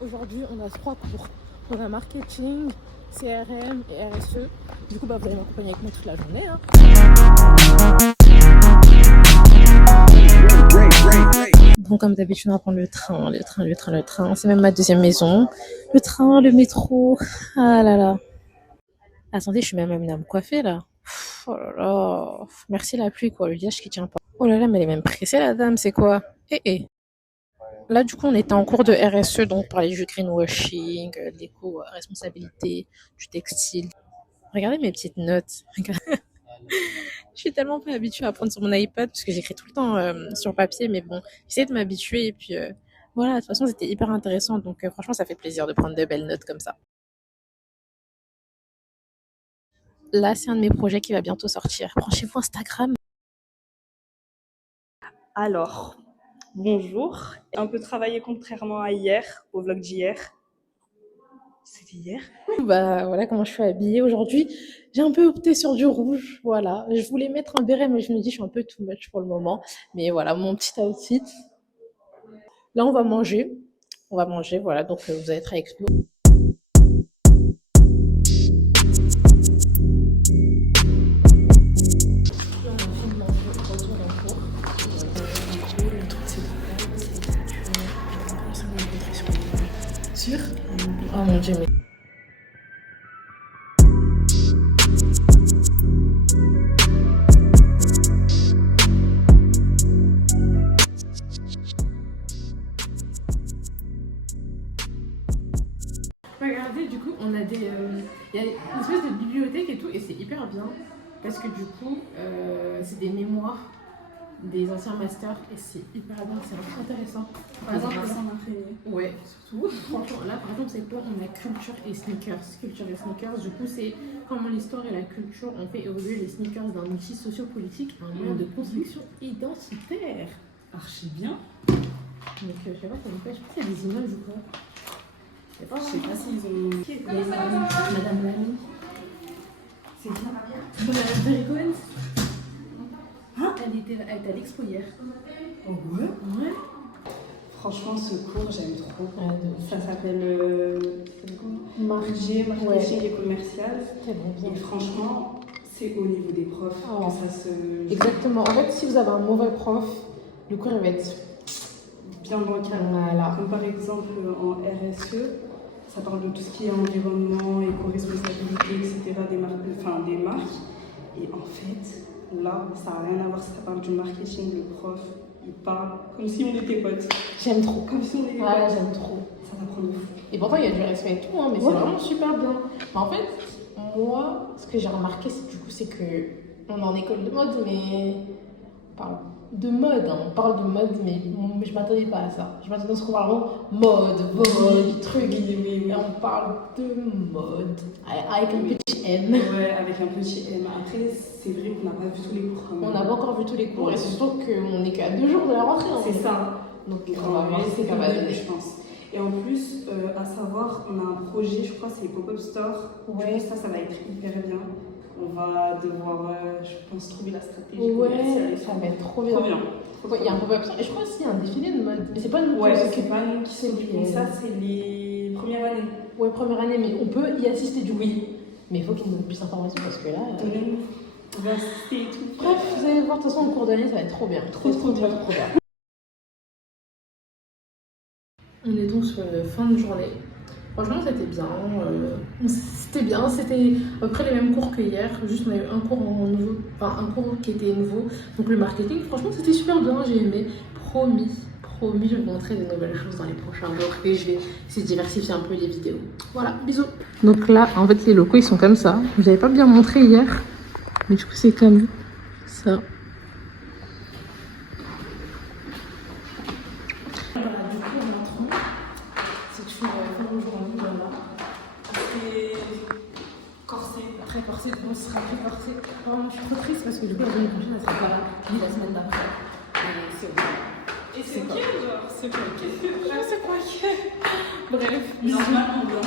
Aujourd'hui, on a 3 cours. On a marketing, CRM et RSE. Du coup, vous allez m'accompagner avec moi toute la journée. Hein. Bon, comme d'habitude, on va prendre le train. C'est même ma deuxième maison. Le train, le métro. Ah là là. Attendez, je suis même amenée à me coiffer là. Oh là là. Merci la pluie, quoi. Le visage qui tient pas. Oh là là, mais elle est même pressée, la dame. C'est quoi? Là, du coup, on était en cours de RSE, donc parler du greenwashing, de l'éco-responsabilité, du textile. Regardez mes petites notes. Je suis tellement pas habituée à prendre sur mon iPad parce que j'écris tout le temps sur papier, mais bon, j'essaie de m'habituer et puis voilà, de toute façon, c'était hyper intéressant, donc franchement, ça fait plaisir de prendre de belles notes comme ça. Là, c'est un de mes projets qui va bientôt sortir. Branchez-vous Instagram. Alors, bonjour. Un peu travaillé contrairement à hier, au vlog d'hier. C'était hier. Bah voilà comment je suis habillée aujourd'hui. J'ai un peu opté sur du rouge, voilà. Je voulais mettre un béret, mais je me dis je suis un peu too much pour le moment. Mais voilà mon petit outfit. Là on va manger. On va manger, voilà. Donc vous allez être avec nous. Sûr? Oh mon dieu, mais. Regardez, du coup, on a des. Il y a une espèce de bibliothèque et tout, et c'est hyper bien. Parce que du coup, c'est des mémoires des anciens masters, et c'est hyper bien, c'est vraiment intéressant. Par exemple, s'en imprégner. Ouais, surtout. Franchement, là, par exemple, c'est quoi? On a culture et sneakers. Culture et sneakers, du coup, c'est comment l'histoire et la culture ont fait évoluer les sneakers d'un outil socio-politique à un moyen de construction identitaire. Archi bien. Donc, je sais pas, ça me fait. Je pense qu'il y a des images ou quoi. Je sais pas s'ils ont. Madame Lamy. C'est bien. Madame Perry Cohen. Elle était à l'expo hier. Oh ouais? Ouais. Franchement, ce cours, j'aime trop. Ça s'appelle Marketing et commercial. C'est bon, bien. Et franchement, c'est au niveau des profs que ça se. Exactement. En fait, si vous avez un mauvais prof, le cours il va être bien bancal. Voilà. Comme par exemple en RSE, ça parle de tout ce qui est environnement, éco-responsabilité, etc. des marques. Et en fait, là, ça n'a rien à voir, ça parle du marketing, le prof, il parle comme si on était potes. J'aime trop. Comme si on était potes. Ouais, j'aime trop. Ça t'apprend de fou. Et pourtant, il y a du respect et tout, hein, mais c'est vraiment super bien. En fait, moi, ce que j'ai remarqué, c'est que on est en école de mode, mais on parle de mode, hein. On parle de mode, mais je m'attendais pas à ça. Je m'attendais à ce qu'on parle vraiment mode, truc. Mais on parle de mode, avec un petit M. Ouais, avec un petit M. Après, c'est vrai qu'on n'a pas vu tous les cours. On n'a pas encore vu tous les cours, et c'est surtout qu'on est qu'à 2 jours de la rentrée. C'est ça. Donc on va voir ce que ça va donner, je pense. Et en plus, à savoir, on a un projet, je crois, c'est les pop-up stores. Ouais. Ça va être hyper bien. On va devoir, je pense, trouver la stratégie. Ouais, ça va être trop bien. Trop bien. Il y a un pop-up store, et je crois aussi il y a un défilé de mode. Mais c'est pas nous. Ouais, c'est pas nous qui s'occupons. Ça, c'est les premières années. Ouais, première année, mais on peut y assister du oui. Mais il faut qu'ils nous donnent plus d'informations parce que là. On va assister et tout. Bref, vous allez voir, de toute façon, au cours d'année, ça va être trop bien. Trop bien. On est donc sur la fin de journée. Franchement, c'était bien. C'était à peu près les mêmes cours que hier. Juste, on a eu un cours un cours qui était nouveau. Donc, le marketing, franchement, c'était super bien. J'ai aimé. Promis, je vais vous montrer de nouvelles choses dans les prochains jours. Et je vais essayer de diversifier un peu les vidéos. Voilà, bisous. Donc là, en fait, les locaux, ils sont comme ça. Je vous avais pas bien montré hier. Mais du coup, c'est comme ça. Voilà, du coup, on rentre. C'est une fin de journée, voilà. C'est corsé. Très corsé, on sera très corsé. Vraiment, je suis trop triste parce que du coup, la semaine prochaine, elle sera pas là. Ni la semaine d'après. Et c'est ok. Et c'est ok, genre, c'est ok. Je sais pas. Bref, normalement, bien.